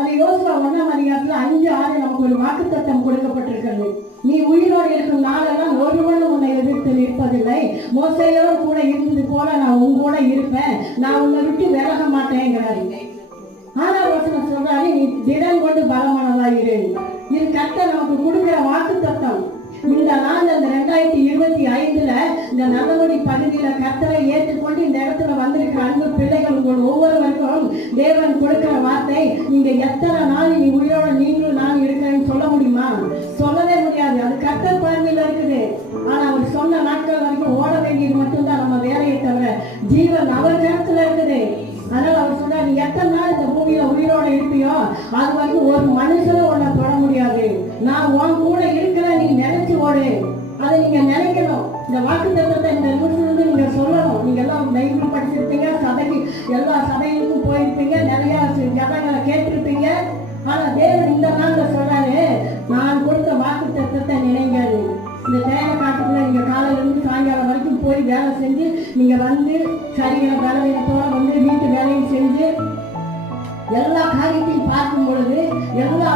அது யோசுவா ஒன்றாம் அதிகாரத்தில் அஞ்சு ஆறு நமக்கு ஒரு வாக்குத்தத்தம் கொடுக்கப்பட்டிருக்கிறது. நீ உயிரோடு இருக்கும் நாளெல்லாம் ஒருவனும் உன்னை எதிர்த்து நிற்பதில்லை. மோசையோடு கூட இருந்தது போல நான் உன் கூட இருப்பேன். நான் உன்னை விட்டு விலக மாட்டேங்கிறாரு ஆனா வசனம் சொல்றாரு நீ திடம் கொண்டு பலமானதாயிரு இது கத்த நமக்கு கொடுக்குற வாக்கு தத்தம் இந்த நாள் அந்த ரெண்டாயிரத்தி இருபத்தி ஐந்துல இந்த நல்லபடி பகுதியில கத்தரை ஏற்றுக்கொண்டு இந்த இடத்துல வந்திருக்கிற அன்பு பிள்ளைகளுக்கு ஒவ்வொருவருக்கும் தேவன் கொடுக்க வார்த்தை நீங்க எத்தனை நாள் நீ உயிரோட நீங்களும் நான் இருக்கிறேன்னு சொல்ல முடியுமா? சொல்லவே முடியாது. அது கத்தர் பார்வையில் இருக்குது. ஆனா அவர் சொன்ன நாட்கள் வரைக்கும் ஓட வேண்டியது மட்டும்தான் நம்ம வேலையை தவிர ஜீவன் அவர் கருத்துல இருக்குது. அதனால அவர் சொன்னார் நீ எத்தனை நாள் இந்த பூமியில உயிரோட இருப்பியோ அது வரைக்கும் ஒரு மனுஷனும் உன்னை தொட முடியாது. நான் உன் கூட இருக்கிறேன் நீ நினைச்சு ஓடு. அதை நீங்க நினைக்கணும். இந்த வாக்கு தத்துவத்தை இந்த நிமிஷத்துல நீங்க சொல்லணும். நீங்க எல்லாம் பைபிள் படிச்சிருப்பீங்க. சபைக்கு எல்லா சபைகளுக்கும் போயிருப்பீங்க. போய் வேலை செஞ்சு நீங்க வந்து சரியான வேலையத்தோட வந்து வீட்டு வேலையும் செஞ்சு எல்லா காரியத்தையும் பார்க்கும் பொழுது எல்லா